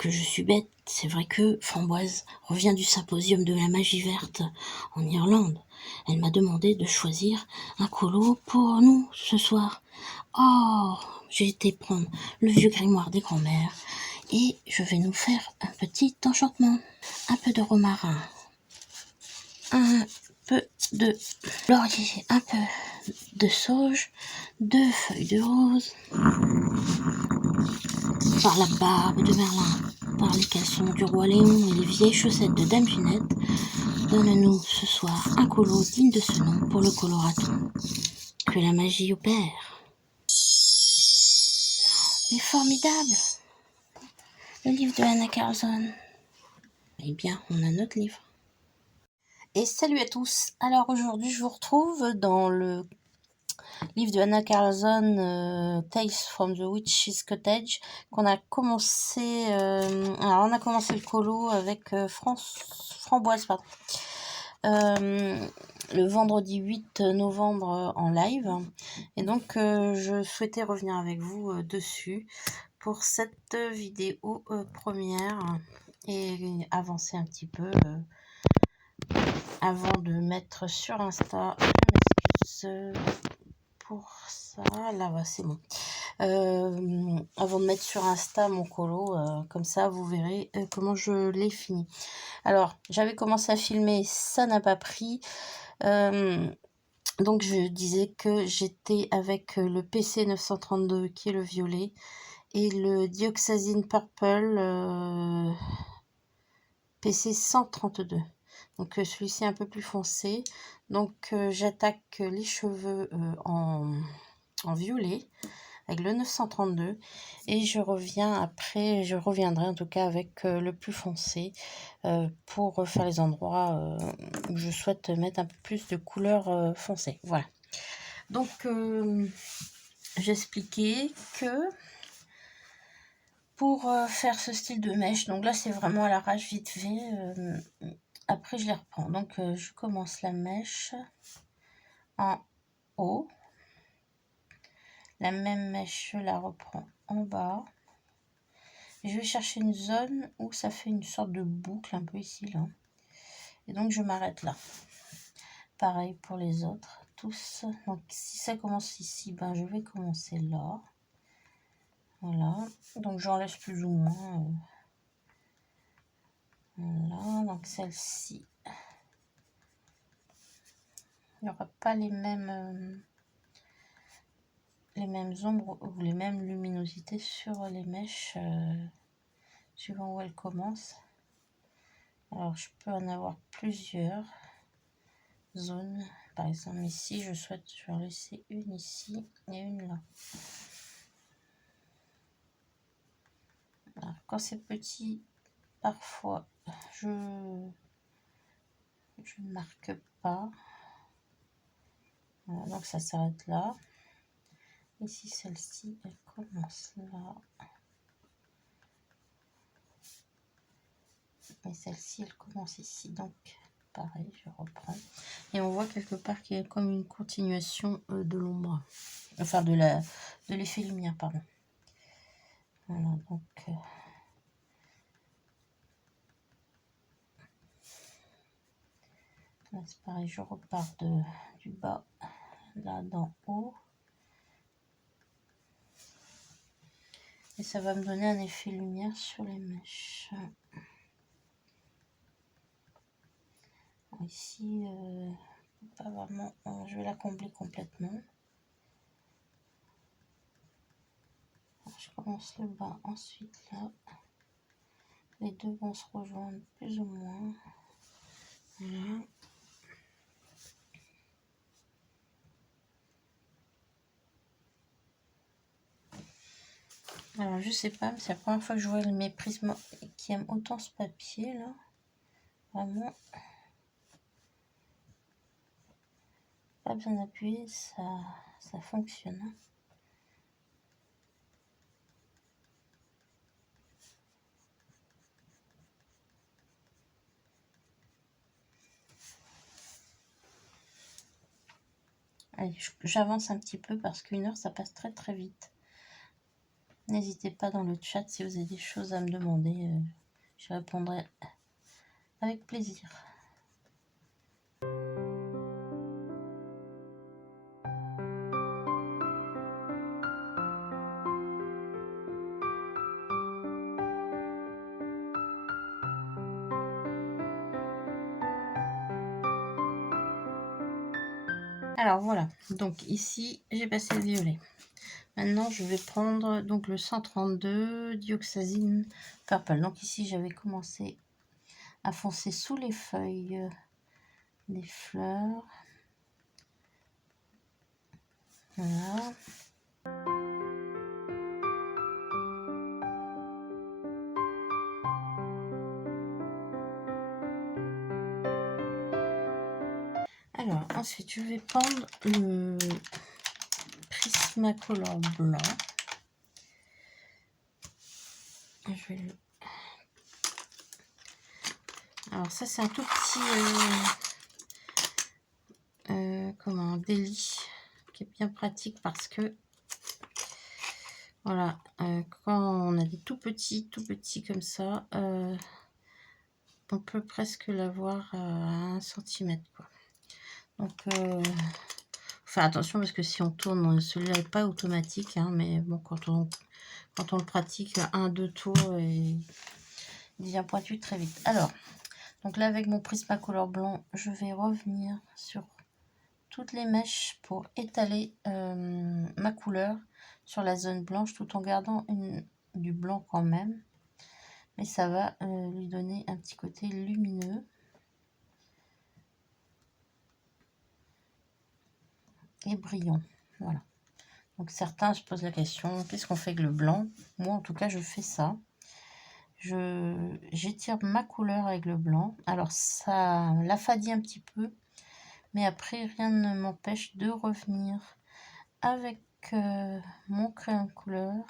que je suis bête. C'est vrai que Framboise revient du symposium de la magie verte en Irlande. Elle m'a demandé de choisir un colo pour nous ce soir. Oh, j'ai été prendre le vieux grimoire des grands-mères et je vais nous faire un petit enchantement. Un peu de romarin, un peu de laurier, un peu de sauge, 2 feuilles de rose, par la barbe de Merlin, par les caleçons du roi Léon et les vieilles chaussettes de Dame Ginette, donne-nous ce soir un colo digne de ce nom pour le coloraton. Que la magie opère. Mais formidable! Le livre de Anna Carlson. Eh bien, on a notre livre. Et salut à tous. Alors aujourd'hui, je vous retrouve dans le livre de Anna Carlson, Tales from the Witch's Cottage, qu'on a commencé. Alors on a commencé le colo avec Framboise, pardon. Le vendredi 8 novembre en live. Et donc je souhaitais revenir avec vous dessus pour cette vidéo première et avancer un petit peu avant de mettre sur Insta. Je m'excuse pour ça. Là, c'est bon. Avant de mettre sur Insta mon colo, comme ça vous verrez comment je l'ai fini. Alors, j'avais commencé à filmer, ça n'a pas pris. Donc je disais que j'étais avec le PC 932 qui est le violet et le Dioxazine Purple PC 132. Donc celui-ci un peu plus foncé. Donc j'attaque les cheveux en violet avec le 932 et je reviens après, je reviendrai en tout cas avec le plus foncé pour faire les endroits où je souhaite mettre un peu plus de couleur foncée. Voilà. Donc j'expliquais que pour faire ce style de mèche, donc là c'est vraiment à l'arrache vite fait, après je les reprends. Donc je commence la mèche en haut, la même mèche je la reprends en bas. Je vais chercher une zone où ça fait une sorte de boucle un peu ici là. Et donc je m'arrête là. Pareil pour les autres, tous. Donc si ça commence ici, ben je vais commencer là. Voilà. Donc j'en laisse plus ou moins. Voilà. Donc celle-ci, il n'y aura pas les mêmes ombres ou les mêmes luminosités sur les mèches suivant où elles commencent. Alors je peux en avoir plusieurs zones. Par exemple ici, je vais en laisser une ici et une là. Alors, quand c'est petit, parfois je ne marque pas. Voilà, donc ça s'arrête là. Ici, celle-ci, elle commence là. Et celle-ci, elle commence ici. Donc pareil, je reprends. Et on voit quelque part qu'il y a comme une continuation de l'ombre. Enfin, de l'effet lumière, pardon. Voilà, donc... là, c'est pareil, je repars du bas, là, d'en haut. Et ça va me donner un effet lumière sur les mèches. Ici, pas vraiment, je vais la combler complètement. Alors, je commence le bas, ensuite là. Les deux vont se rejoindre plus ou moins. Voilà. Alors je sais pas, mais c'est la première fois que je vois mes prismes qui aiment autant ce papier là. Vraiment. Pas bien appuyé, ça fonctionne. Allez, j'avance un petit peu parce qu'une heure ça passe très très vite. N'hésitez pas dans le chat si vous avez des choses à me demander. Je répondrai avec plaisir. Alors voilà, donc ici j'ai passé le violet. Maintenant je vais prendre donc le 132 Dioxazine Purple. Donc ici j'avais commencé à foncer sous les feuilles des fleurs. Voilà. Alors ensuite je vais prendre le Prismacolor blanc. Je vais le... Alors ça c'est un tout petit comment, délit qui est bien pratique parce que voilà, quand on a des tout petits comme ça, on peut presque l'avoir à 1 cm quoi. Donc faire attention parce que si on tourne, celui-là n'est pas automatique, hein, mais bon, quand on le pratique 1-2 tours, il devient pointu très vite. Alors, donc là avec mon Prismacolor blanc, je vais revenir sur toutes les mèches pour étaler ma couleur sur la zone blanche tout en gardant du blanc quand même. Mais ça va lui donner un petit côté lumineux. Et brillant. Voilà. Donc certains se posent la question, qu'est-ce qu'on fait avec le blanc? Moi en tout cas je fais ça. J'étire ma couleur avec le blanc. Alors ça l'affadit un petit peu, mais après rien ne m'empêche de revenir avec mon crayon de couleur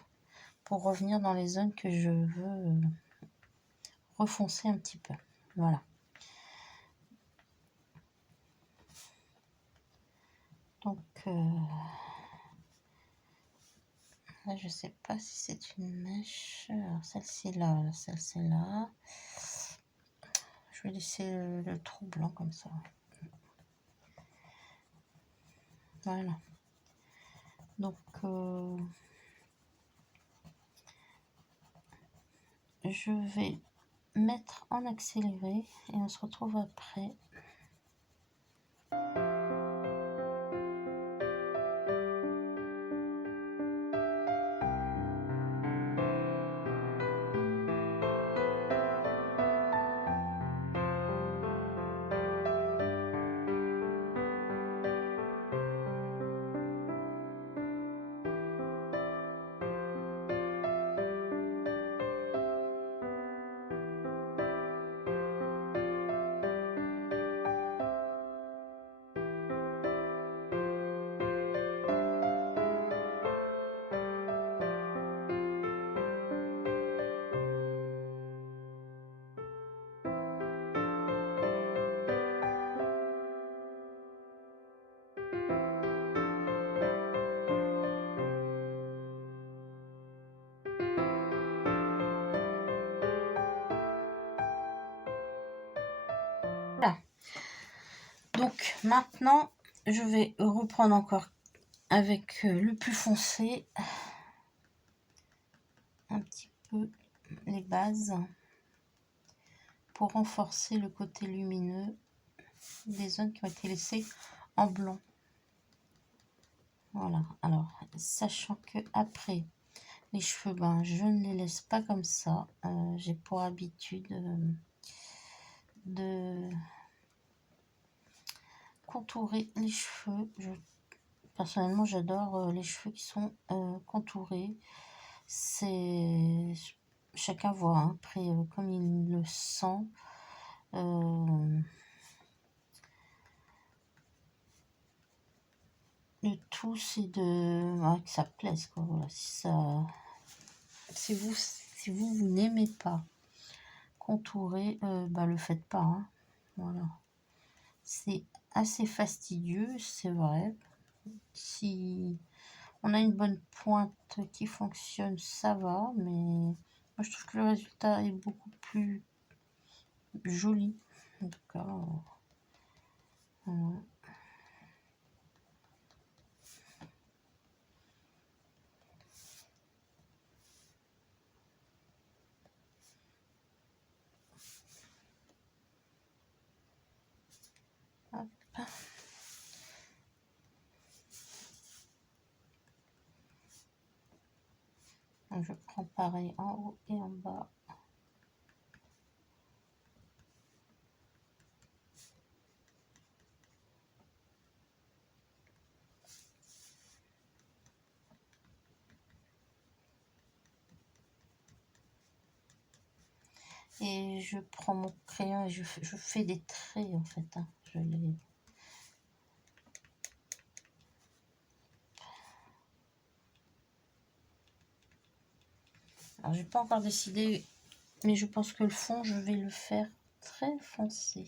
pour revenir dans les zones que je veux refoncer un petit peu. Voilà. Donc là, je sais pas si c'est une mèche. Alors celle-ci là, celle-ci là. Je vais laisser le trou blanc comme ça. Voilà. Donc je vais mettre en accéléré et on se retrouve après. Voilà. Donc maintenant, je vais reprendre encore avec le plus foncé un petit peu les bases pour renforcer le côté lumineux des zones qui ont été laissées en blanc. Voilà. Alors, sachant que après les cheveux, ben, je ne les laisse pas comme ça. J'ai pour habitude de contourer les cheveux. Personnellement, j'adore les cheveux qui sont contourés. C'est chacun voit, hein, après comme il le sent. Le tout c'est de que ça plaise quoi. Voilà. Si vous n'aimez pas contourer, bah le faites pas, hein. Voilà, c'est assez fastidieux, c'est vrai. Si On a une bonne pointe qui fonctionne, ça va, mais moi je trouve que le résultat est beaucoup plus joli. En tout cas, hop. Je prends pareil en haut et en bas. Et je prends mon crayon et je fais des traits en fait. Hein. Je les... Alors j'ai pas encore décidé, mais je pense que le fond, je vais le faire très foncé.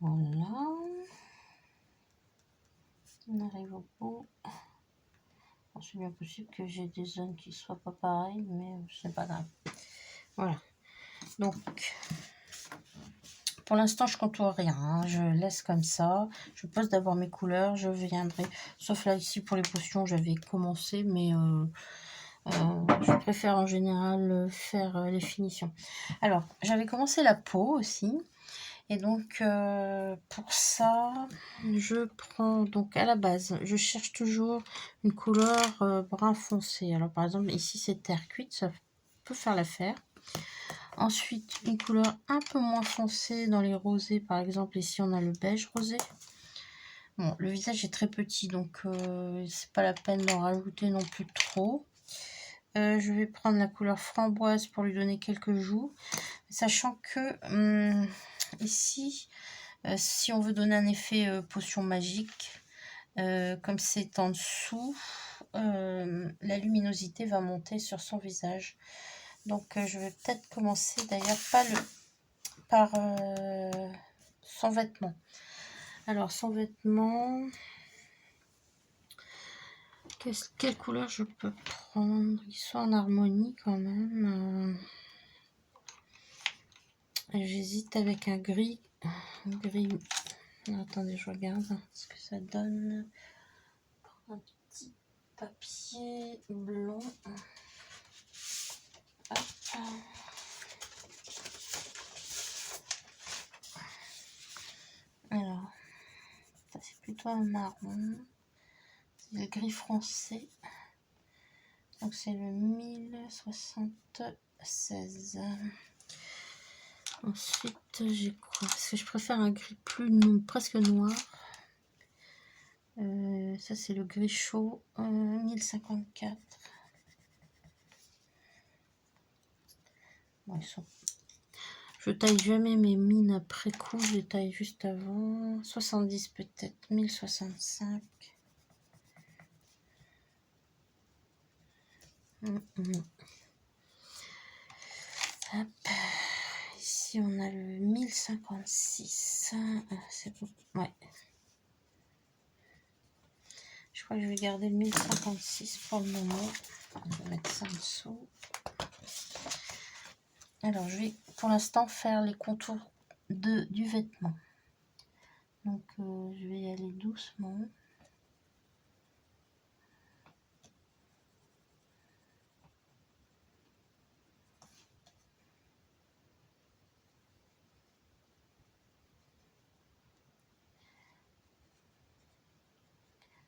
Voilà. On arrive au bout. Bon, c'est bien possible que j'ai des zones qui soient pas pareilles, mais c'est pas grave. Voilà. Donc, pour l'instant, je contourne rien. Hein. Je laisse comme ça. Je pose d'abord mes couleurs. Je viendrai. Sauf là, ici, pour les potions, j'avais commencé, mais je préfère en général faire les finitions. Alors, j'avais commencé la peau aussi. Et donc, pour ça, je prends, donc à la base, je cherche toujours une couleur brun foncé. Alors, par exemple, ici, c'est terre cuite, ça peut faire l'affaire. Ensuite, une couleur un peu moins foncée dans les rosés. Par exemple, ici, on a le beige rosé. Bon, le visage est très petit, donc c'est pas la peine d'en rajouter non plus trop. Je vais prendre la couleur framboise pour lui donner quelques joues. Sachant que ici, si on veut donner un effet potion magique, comme c'est en dessous, la luminosité va monter sur son visage. Donc je vais peut-être commencer d'ailleurs par son vêtement. Alors son vêtement, quelle couleur je peux prendre? Ils sont en harmonie quand même. J'hésite avec un gris. Attendez, je regarde ce que ça donne. Un petit papier blanc. Hop. Alors, ça c'est plutôt un marron. C'est le gris français. Donc c'est le 1076. Ensuite, j'ai quoi? Parce que je préfère un gris presque noir. Ça c'est le gris chaud, 1054. Bon, je taille jamais mes mines après coup, je les taille juste avant. 70 peut-être, 1065. Hop. Ici on a le 1056. C'est bon. Ouais. Je crois que je vais garder le 1056 pour le moment. On va mettre ça en dessous. Alors je vais pour l'instant faire les contours du vêtement. Donc je vais y aller doucement.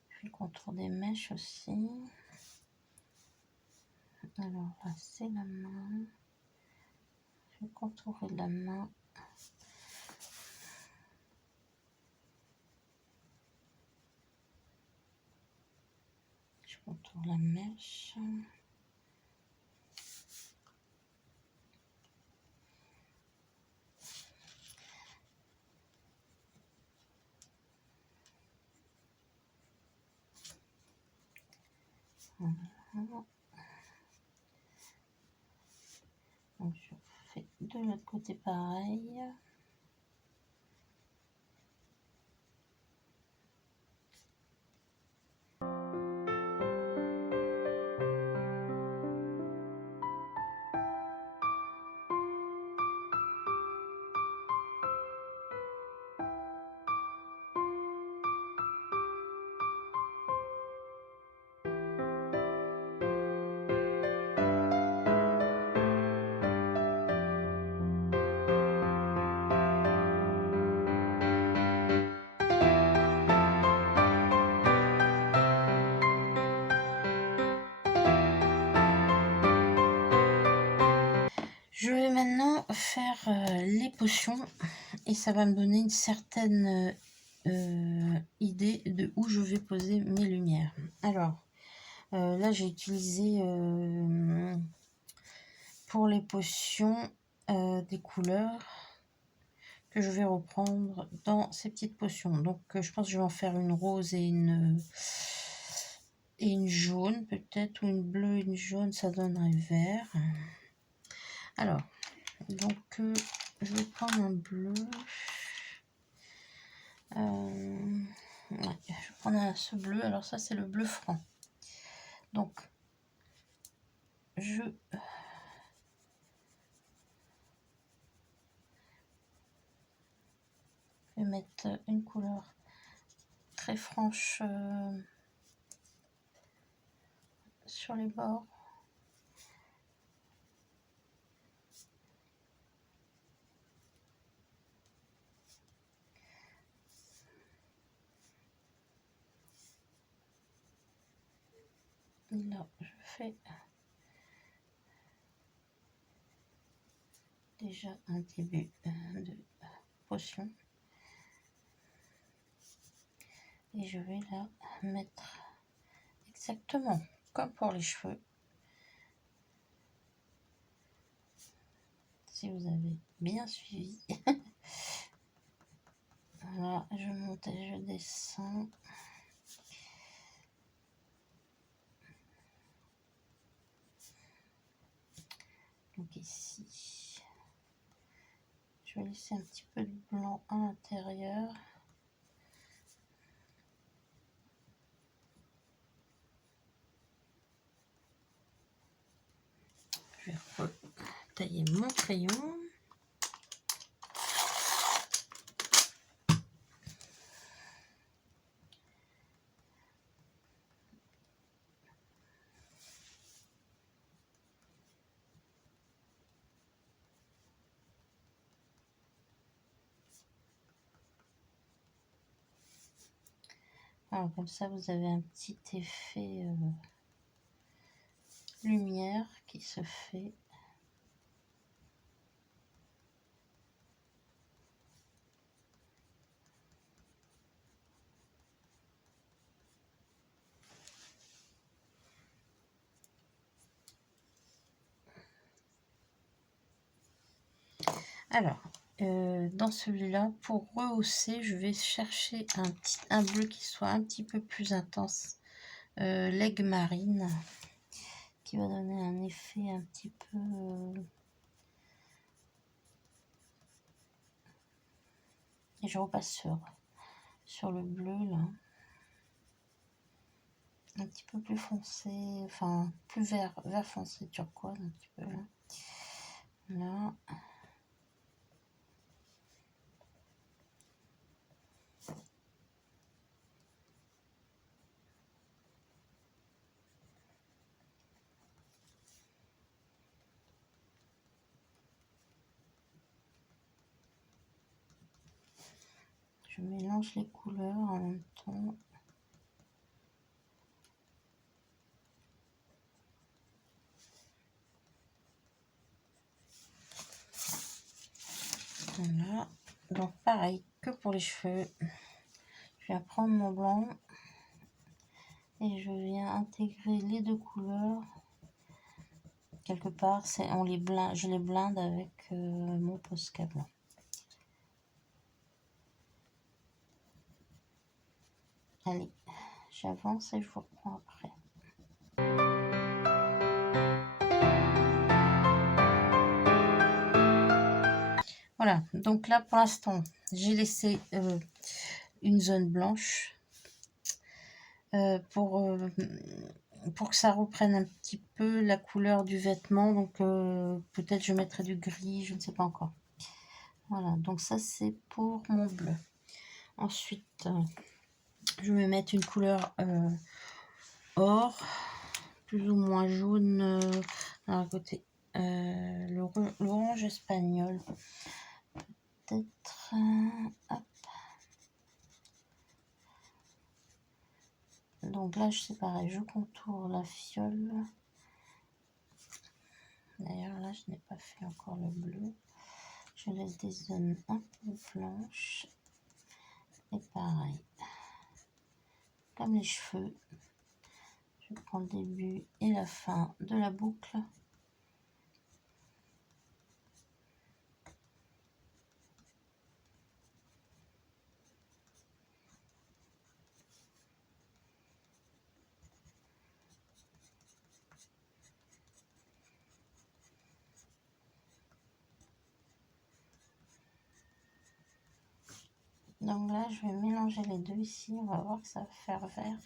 Je fais le contour des mèches aussi. Alors là c'est la main. Je vais contourer la main. la mèche. Voilà. Donc je fais de l'autre côté pareil. Je vais maintenant faire les potions et ça va me donner une certaine idée de où je vais poser mes lumières. Alors, là j'ai utilisé pour les potions des couleurs que je vais reprendre dans ces petites potions. Donc je pense que je vais en faire une rose et une jaune peut-être, ou une bleue et une jaune, ça donnerait vert. Alors, donc je vais prendre un bleu. Ouais, je vais prendre ce bleu. Alors ça c'est le bleu franc. Donc je vais mettre une couleur très franche sur les bords. Là, je fais déjà un début de potion. Et je vais la mettre exactement comme pour les cheveux. Si vous avez bien suivi. Voilà, je monte et je descends. Donc ici, je vais laisser un petit peu de blanc à l'intérieur. Je vais retailler mon crayon. Alors, comme ça, vous avez un petit effet lumière qui se fait. Alors, dans celui-là, pour rehausser, je vais chercher un bleu qui soit un petit peu plus intense. L'aigle marine, qui va donner un effet un petit peu... Et je repasse sur le bleu, là. Un petit peu plus foncé, enfin, plus vert foncé, turquoise, un petit peu, là. Là. Je mélange les couleurs en même temps. Voilà. Donc pareil que pour les cheveux. Je vais prendre mon blanc et je viens intégrer les deux couleurs quelque part. On les blinde, je les blinde avec mon Posca blanc. Allez, j'avance et je vous reprends après. Voilà, donc là pour l'instant j'ai laissé une zone blanche pour que ça reprenne un petit peu la couleur du vêtement. Donc peut-être je mettrai du gris, je ne sais pas encore. Voilà, donc ça c'est pour mon bleu. Ensuite je vais mettre une couleur or, plus ou moins jaune à côté. L'orange espagnol peut-être. Hop. Donc là c'est pareil, je contourne la fiole. D'ailleurs là je n'ai pas fait encore le bleu. Je laisse des zones un peu blanches. Et pareil, comme les cheveux, je prends le début et la fin de la boucle. Donc là, je vais mélanger les deux ici. On va voir que ça va faire vert.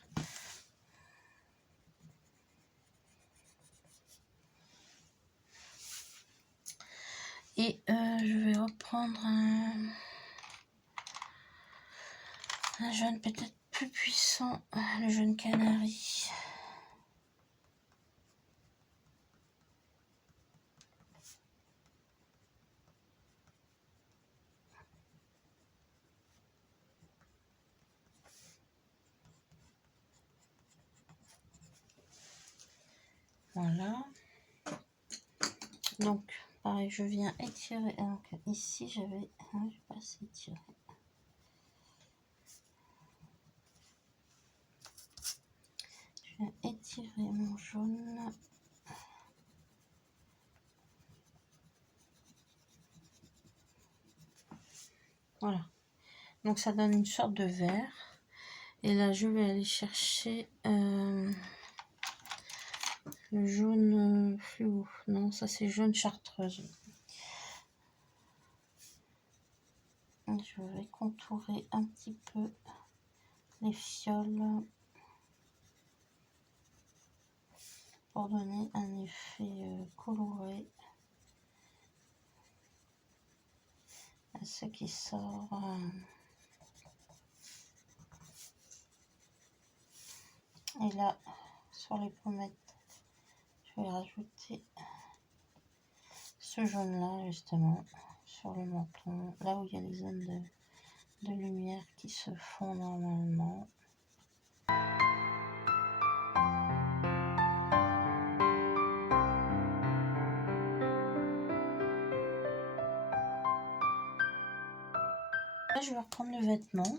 Et je vais reprendre un jaune peut-être plus puissant, le jaune canari. Voilà. Donc, pareil, je viens étirer. Donc, ici, j'avais. Je vais pas assez étirer. Je viens étirer mon jaune. Voilà. Donc, ça donne une sorte de vert. Et là, je vais aller chercher le jaune fluo. Non, ça c'est jaune chartreuse. Je vais contourer un petit peu les fioles pour donner un effet coloré à ce qui sort. Et là, sur les pommettes, je vais rajouter ce jaune là justement sur le menton, là où il y a les zones de lumière qui se font normalement. Là, je vais reprendre le vêtement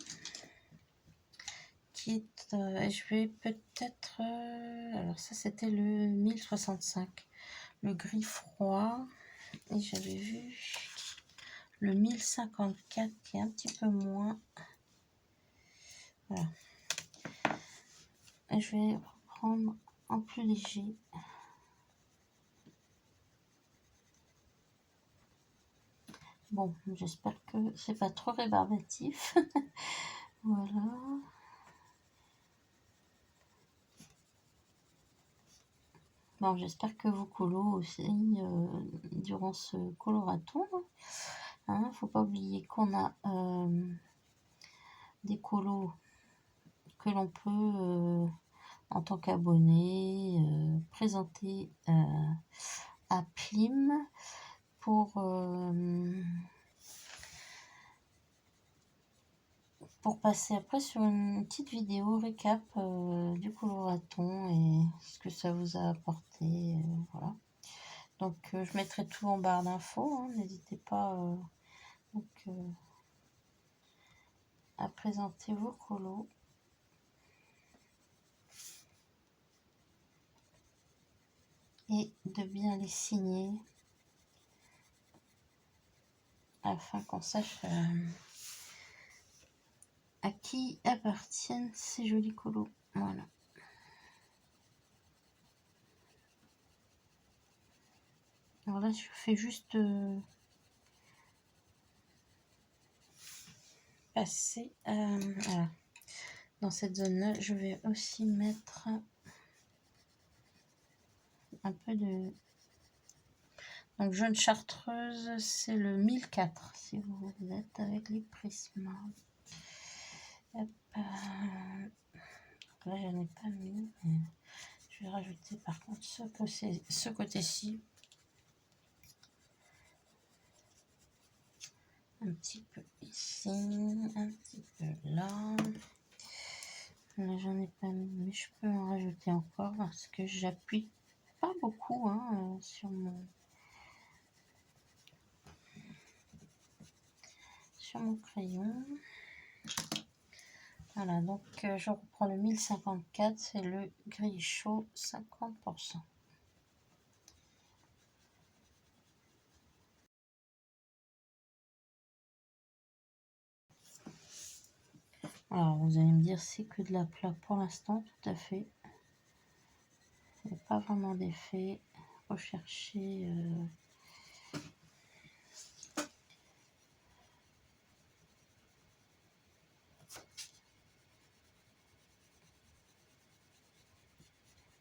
qui est, je vais peut-être, alors ça c'était le 1065, le gris froid, et j'avais vu le 1054 qui est un petit peu moins. Voilà. Et je vais reprendre en plus léger. Bon, j'espère que c'est pas trop rébarbatif. Voilà. Bon, j'espère que vos colos aussi, durant ce coloraton, hein, faut pas oublier qu'on a des colos que l'on peut, en tant qu'abonné, présenter à Plim pour passer après sur une petite vidéo récap du coloraton et ce que ça vous a apporté. Voilà. Donc je mettrai tout en barre d'infos, hein, n'hésitez pas à présenter vos colos. et de bien les signer afin qu'on sache à qui appartiennent ces jolis colos. Voilà. Alors là, je fais juste passer. Voilà. Dans cette zone-là, je vais aussi mettre un peu de... Donc, jaune chartreuse, c'est le 1004, si vous êtes avec les prismes. Hop, là, je n'ai pas mis. Je vais rajouter par contre ce côté-ci. Un petit peu ici, un petit peu là. Là, j'en ai pas mis, mais je peux en rajouter encore parce que j'appuie pas beaucoup sur mon crayon. Voilà, donc je reprends le 1054, c'est le gris chaud 50%. Alors, vous allez me dire, c'est que de la plat pour l'instant, tout à fait. Il n'y a pas vraiment d'effet. Rechercher.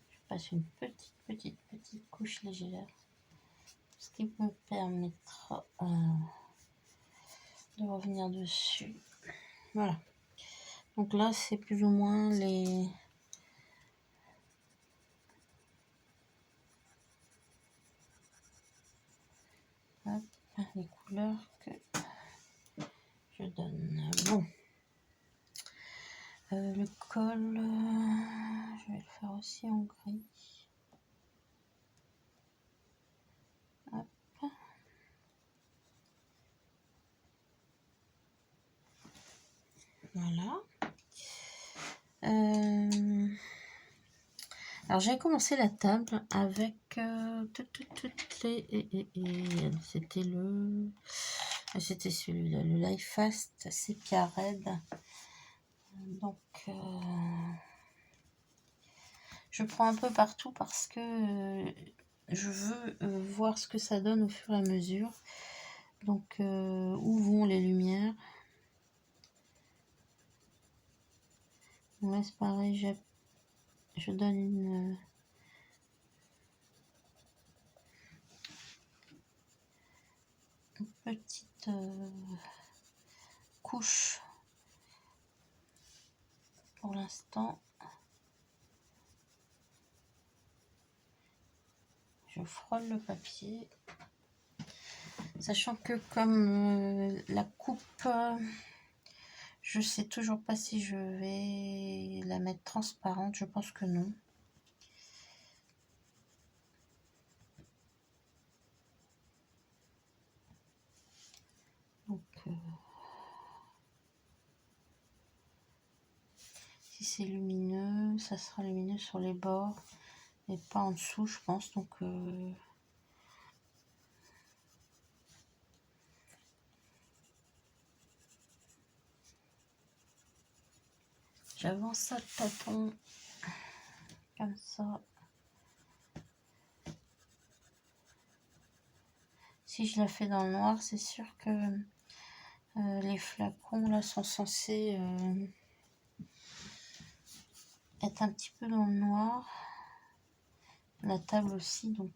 Je passe une petite couche légère. Ce qui me permettra de revenir dessus. Voilà. Donc là, c'est plus ou moins les... Hop, les couleurs que je donne. Bon. Le col, je vais le faire aussi en gris. Hop. Voilà. Alors j'ai commencé la table avec toutes les... C'était celui-là, le Life Fast Sépia Red. Donc je prends un peu partout parce que je veux voir ce que ça donne au fur et à mesure. Donc où vont les lumières. Là c'est pareil, je donne une petite couche pour l'instant. Je frôle le papier, sachant que comme la coupe, je sais toujours pas si je vais la mettre transparente, je pense que non. Donc si c'est lumineux, ça sera lumineux sur les bords et pas en dessous, je pense. Donc j'avance à tâtons comme ça. Si je la fais dans le noir, c'est sûr que les flacons là sont censés être un petit peu dans le noir. La table aussi, donc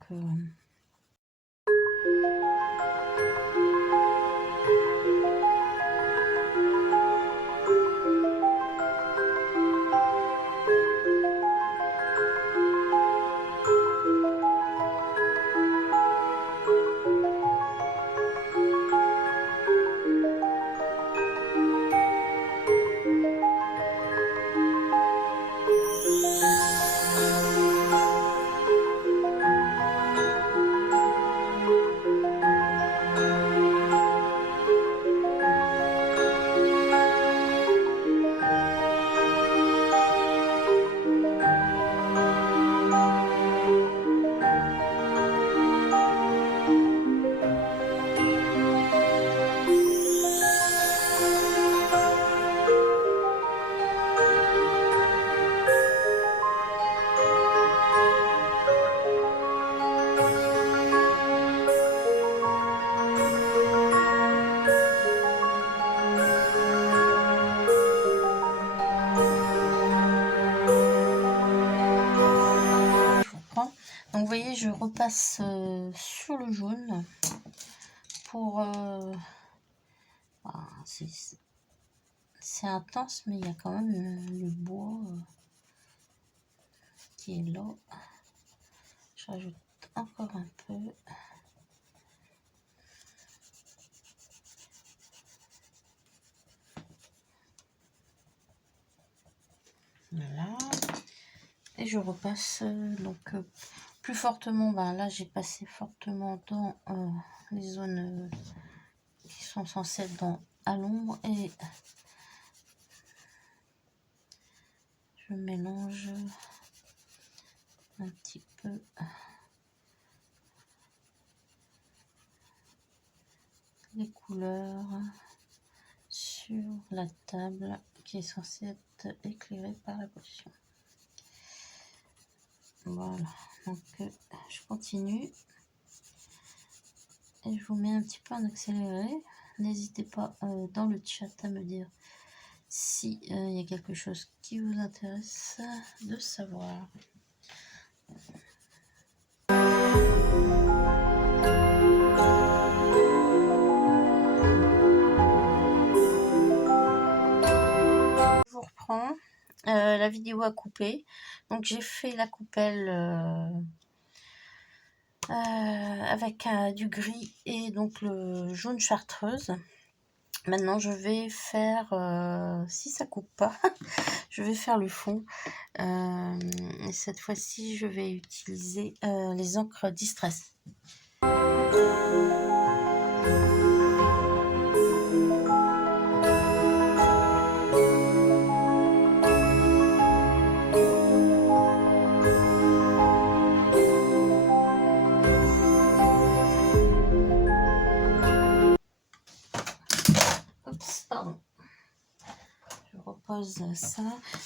je repasse sur le jaune pour... c'est intense, mais il y a quand même le bois qui est là. Je rajoute encore un peu. Voilà. Et je repasse donc plus fortement. Là, j'ai passé fortement dans les zones qui sont censées être à l'ombre. Et je mélange un petit peu les couleurs sur la table qui est censée être éclairée par la potion. Voilà, donc je continue et je vous mets un petit peu en accéléré. N'hésitez pas dans le chat à me dire si il y a quelque chose qui vous intéresse de savoir. Je vous reprends. La vidéo a coupé, donc j'ai fait la coupelle avec du gris et donc le jaune chartreuse. Maintenant je vais faire, si ça coupe pas, je vais faire le fond. Et cette fois-ci je vais utiliser les encres Distress. Pardon, je repose ça.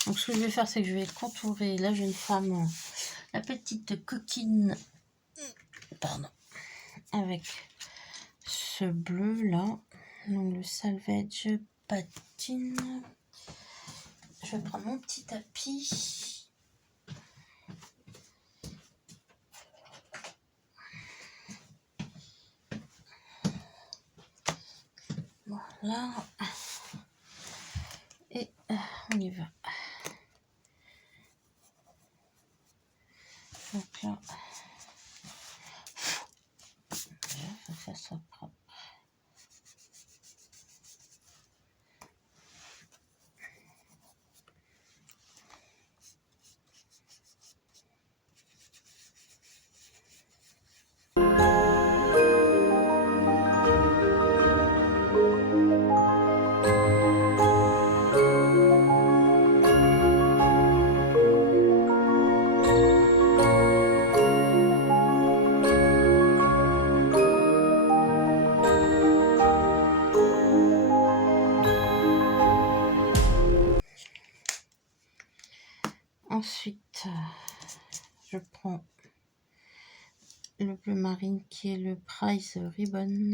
Donc ce que je vais faire, c'est que je vais contourer la jeune femme, la petite coquine, pardon, avec ce bleu là, donc le Salvage patine. Je vais prendre mon petit tapis. Voilà. Et on y va. Donc là, il faut faire ça propre. Ensuite, je prends le bleu marine qui est le Prize Ribbon.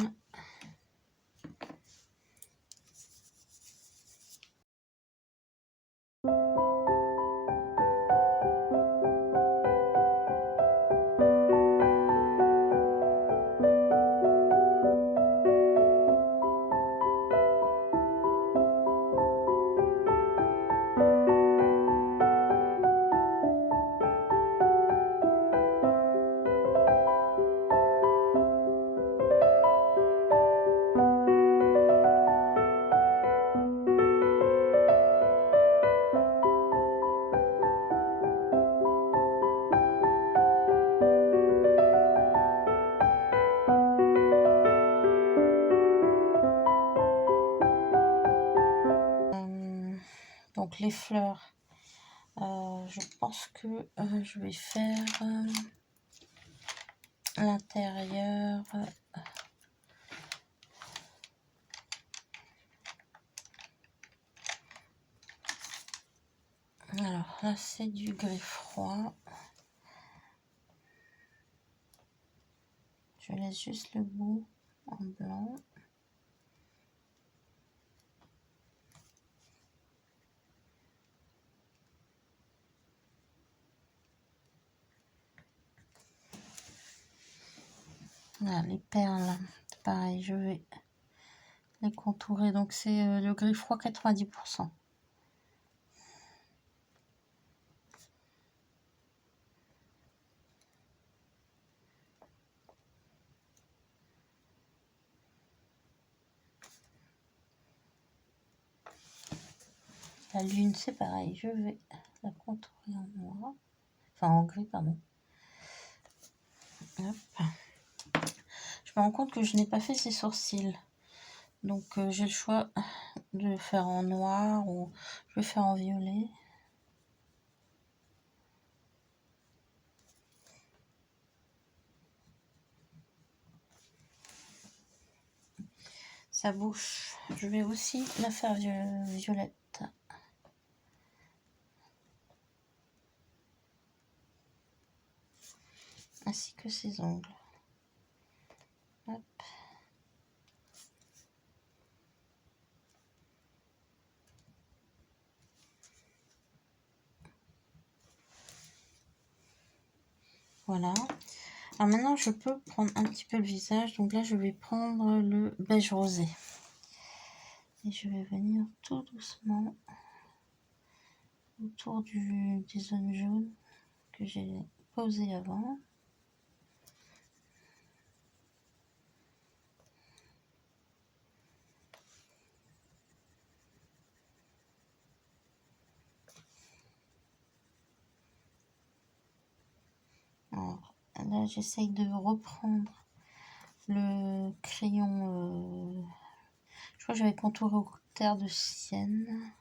Donc les fleurs, je pense que je vais faire l'intérieur. Alors là c'est du gris froid. Je laisse juste le bout en blanc. Voilà, les perles, pareil, je vais les contourer. Donc c'est le gris froid 90%. La lune, c'est pareil, je vais la contourer en noir. Enfin, en gris, pardon. Hop. Je me rends compte que je n'ai pas fait ses sourcils. Donc, j'ai le choix de le faire en noir ou je vais faire en violet. Sa bouche, je vais aussi la faire violette. Ainsi que ses ongles. Hop. Voilà. Alors maintenant, je peux prendre un petit peu le visage. Donc là, je vais prendre le beige rosé. Et je vais venir tout doucement autour des zones jaunes que j'ai posées avant. Alors là, j'essaye de reprendre le crayon. Je crois que j'avais contouré au terre de sienne.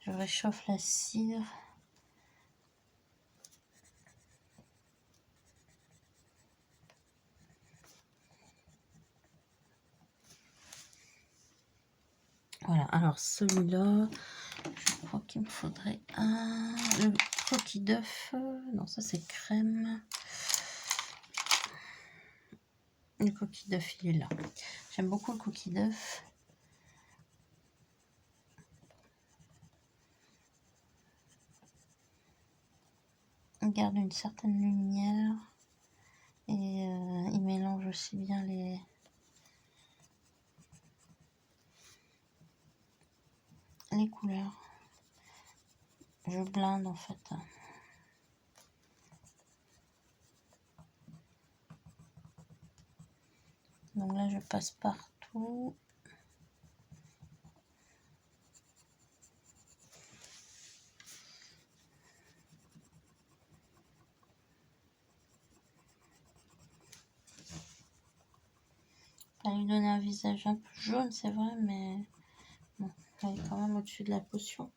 Je réchauffe la cire. Voilà, alors celui-là, je crois qu'il me faudrait le coquille d'œuf. Non, ça c'est crème. Le coquille d'œuf, il est là. J'aime beaucoup le coquille d'œuf. Il garde une certaine lumière et il mélange aussi bien les couleurs. Je blinde en fait. Donc là, je passe partout. Ça lui donner un visage un peu jaune, c'est vrai, mais bon, elle est quand même au-dessus de la potion.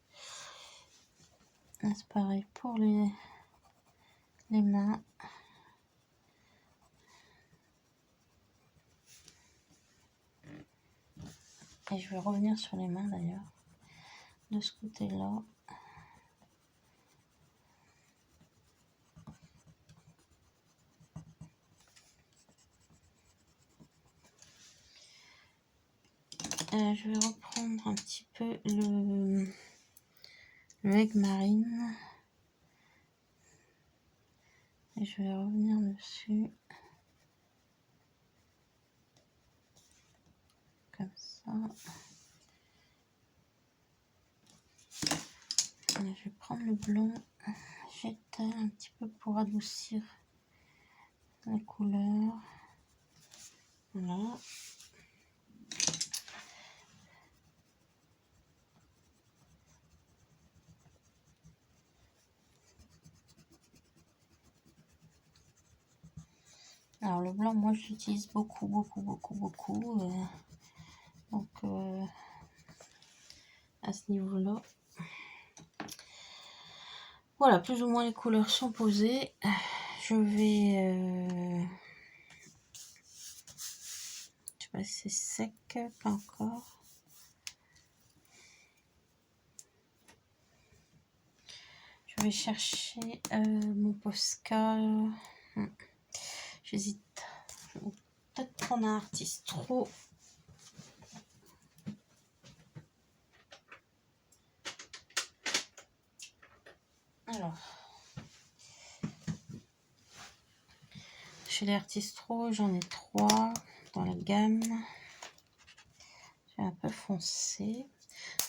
C'est pareil pour les mains. Et je vais revenir sur les mains d'ailleurs, de ce côté-là. Je vais reprendre un petit peu le egg marine. Et je vais revenir dessus. Comme ça. Et je vais prendre le blanc. J'étale un petit peu pour adoucir la couleur. Voilà. Alors le blanc, moi je l'utilise beaucoup. Donc à ce niveau-là. Voilà, plus ou moins les couleurs sont posées. Je vais... je sais pas si c'est sec, pas encore. Je vais chercher mon Posca. J'hésite. Je vais peut-être prendre un Artistro. Alors, chez les Artistro, j'en ai 3 dans la gamme. C'est un peu foncé.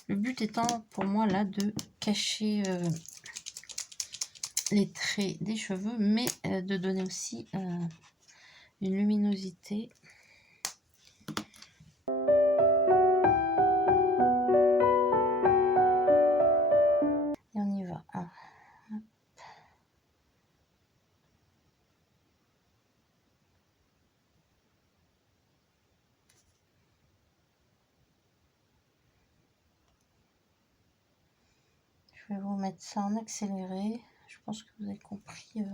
Le but étant pour moi là de cacher les traits des cheveux, mais de donner aussi une luminosité. Et on y va. Ah. Je vais vous mettre ça en accéléré. Je pense que vous avez compris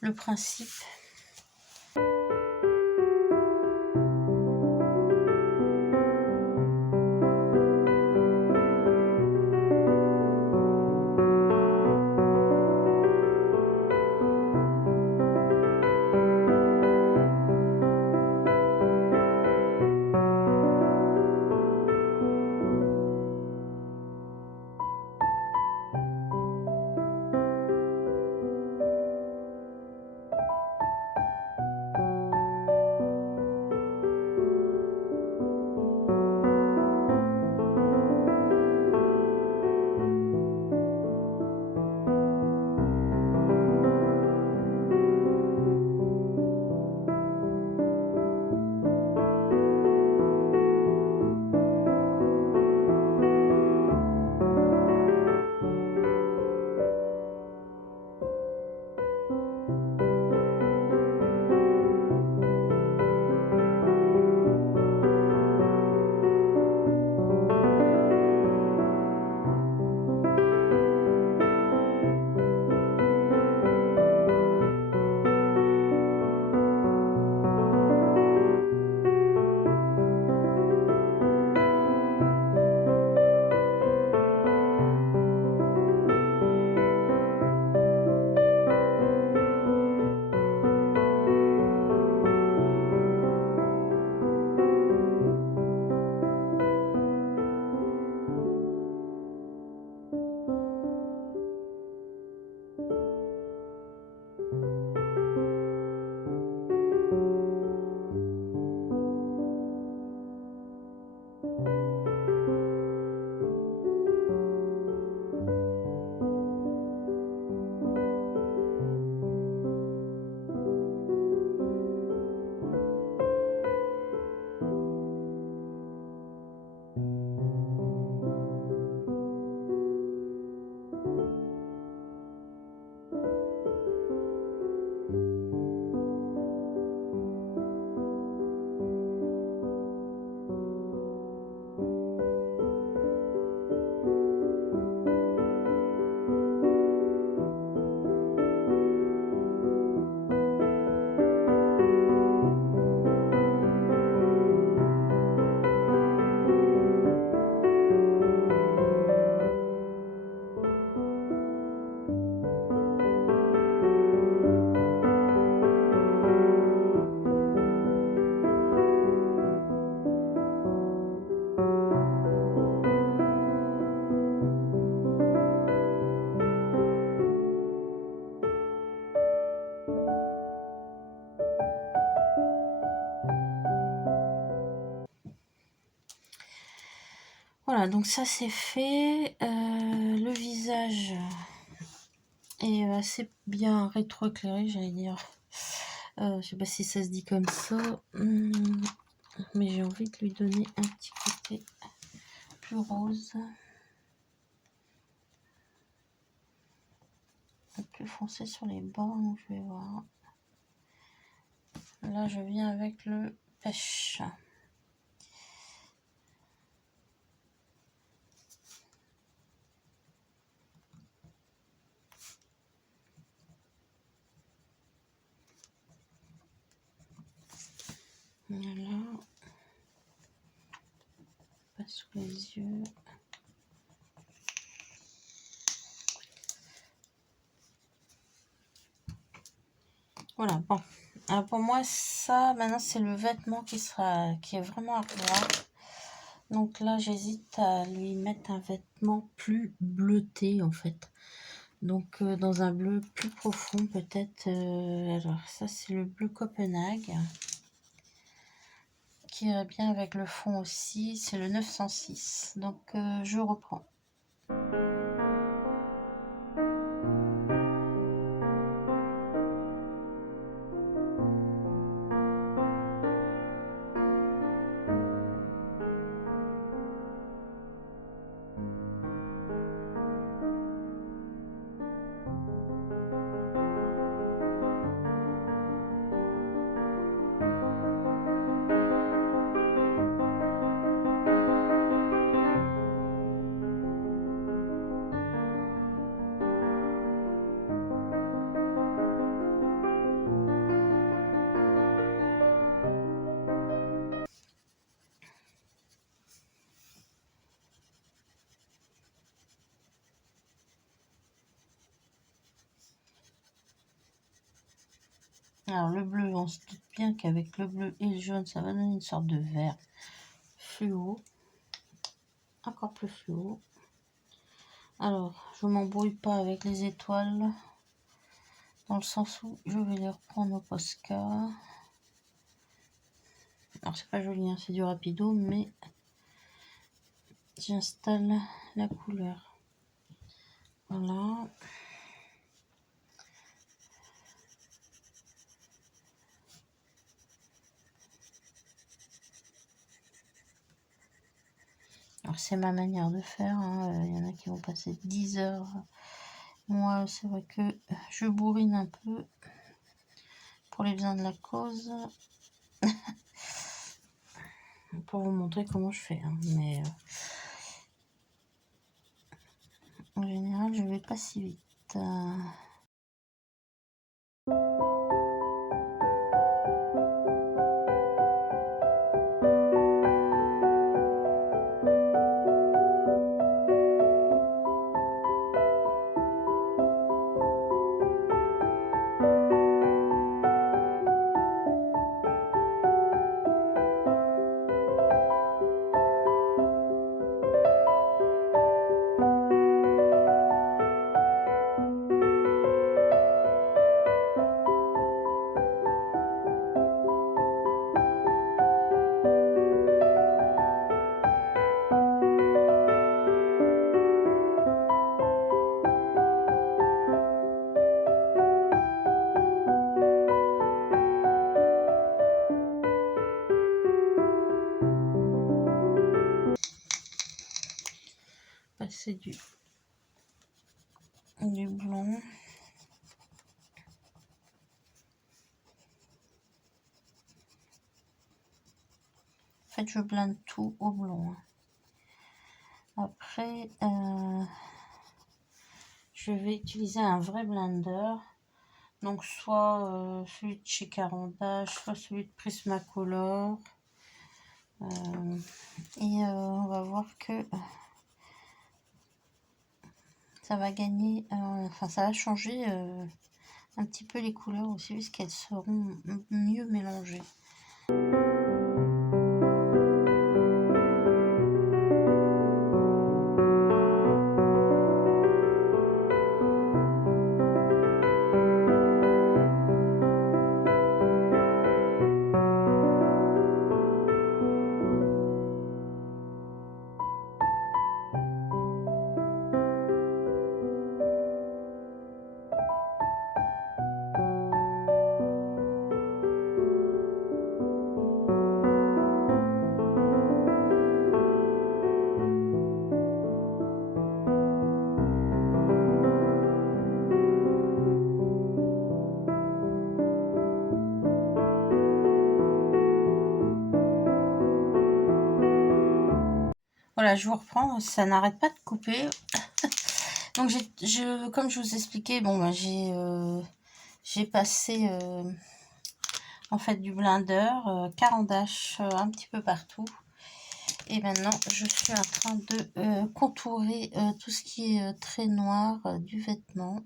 le principe. Voilà, donc ça c'est fait. Le visage est assez bien rétroéclairé, j'allais dire. Je sais pas si ça se dit comme ça, mais j'ai envie de lui donner un petit côté plus rose, un peu plus foncé sur les bords. Donc je vais voir. Là, je viens avec le pêche. Voilà. Pas sous les yeux. Voilà, bon. Alors pour moi, ça, maintenant, c'est le vêtement qui est vraiment à revoir. Donc là, j'hésite à lui mettre un vêtement plus bleuté, en fait. Donc dans un bleu plus profond peut-être. Alors ça c'est le bleu Copenhague qui irait bien avec le fond aussi, c'est le 906. Donc je reprends. Alors le bleu, on se doute bien qu'avec le bleu et le jaune, ça va donner une sorte de vert fluo. Encore plus fluo. Alors, je m'embrouille pas avec les étoiles, dans le sens où je vais les reprendre au Posca. Alors c'est pas joli, hein, c'est du rapido, mais j'installe la couleur. Voilà. Alors c'est ma manière de faire, hein. Il y en a qui vont passer 10 heures. Moi c'est vrai que je bourrine un peu pour les besoins de la cause. Pour vous montrer comment je fais, hein. Mais en général je vais pas si vite. Passer du blond. En fait, je blinde tout au blond. Après, je vais utiliser un vrai blender. Donc, soit celui de chez Caran d'Ache, soit celui de Prismacolor. Et on va voir que ça va gagner, enfin, ça va changer un petit peu les couleurs aussi, puisqu'elles seront mieux mélangées. Voilà, je vous reprends, ça n'arrête pas de couper. Donc, comme je vous expliquais, bon, ben, j'ai passé en fait du blender, Caran d'Ache un petit peu partout. Et maintenant, je suis en train de contourer tout ce qui est trait noir du vêtement.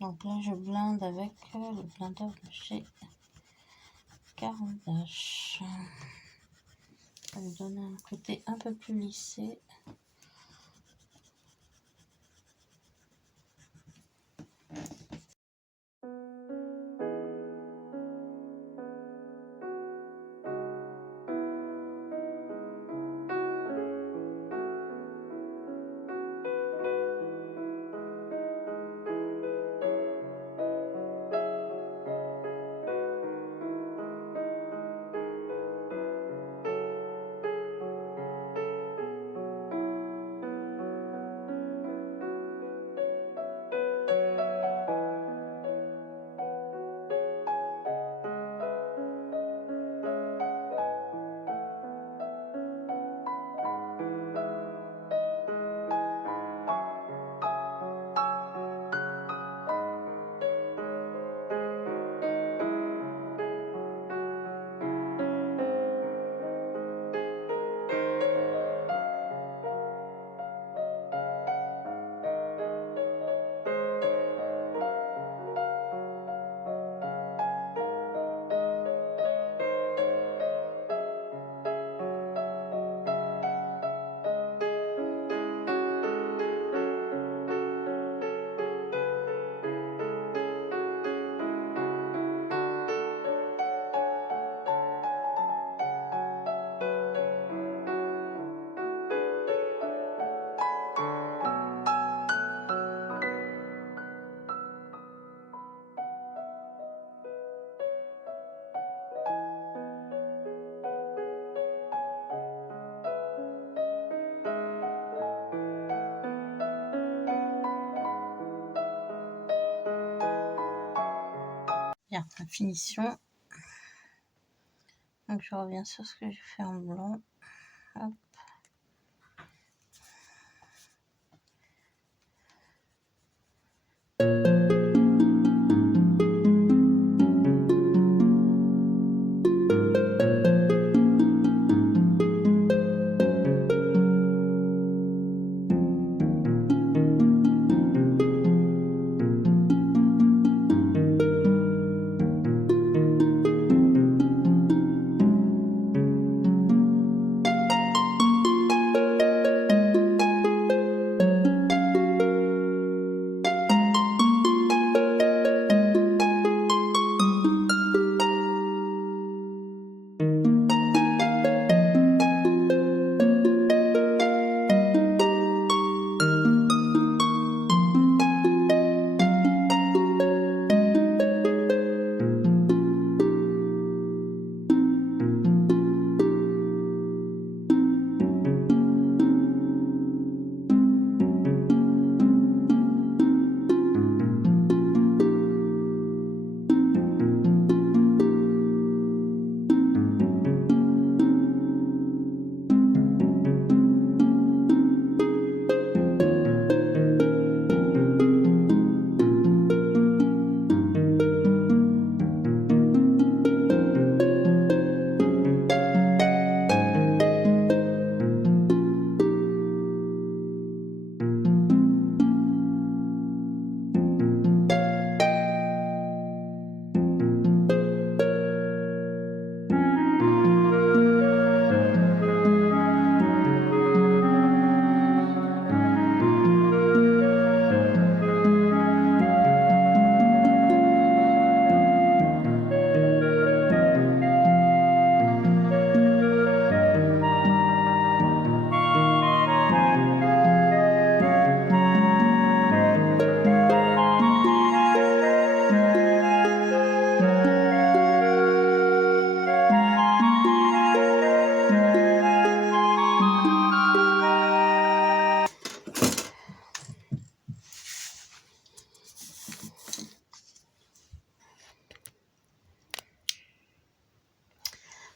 Donc là, je blinde avec le blender de chez Caran d'Ache. Ça va lui donner un côté un peu plus lissé. Bien, la finition. Donc je reviens sur ce que j'ai fait en blanc. Hop.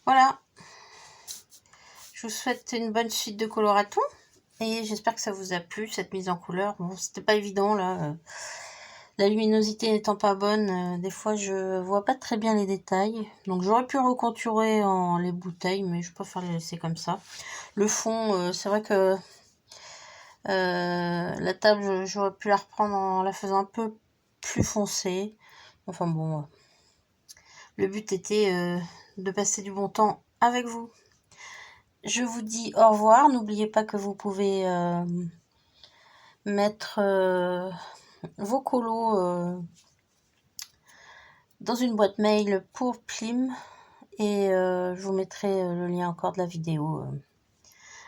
Voilà. Je vous souhaite une bonne suite de coloraton. Et j'espère que ça vous a plu, cette mise en couleur. Bon, c'était pas évident, là. La luminosité n'étant pas bonne, des fois, je vois pas très bien les détails. Donc, j'aurais pu recontourer en les bouteilles, mais je préfère les laisser comme ça. Le fond, c'est vrai que la table, j'aurais pu la reprendre en la faisant un peu plus foncé. Enfin bon, le but était de passer du bon temps avec vous. Je vous dis au revoir. N'oubliez pas que vous pouvez mettre vos colos dans une boîte mail pour Plim. Et je vous mettrai le lien encore de la vidéo.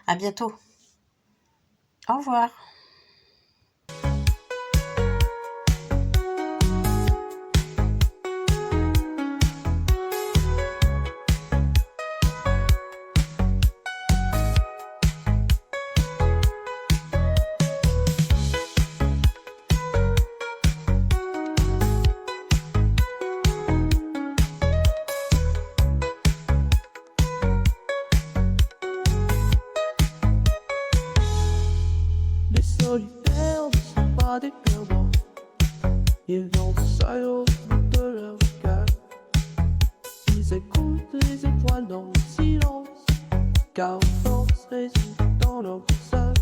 À bientôt. Au revoir. Les solitaires ne sont pas des perdants. Ils dansent seuls au bout de leur regard. Ils écoutent les étoiles dans le silence, car force réside dans leur visage.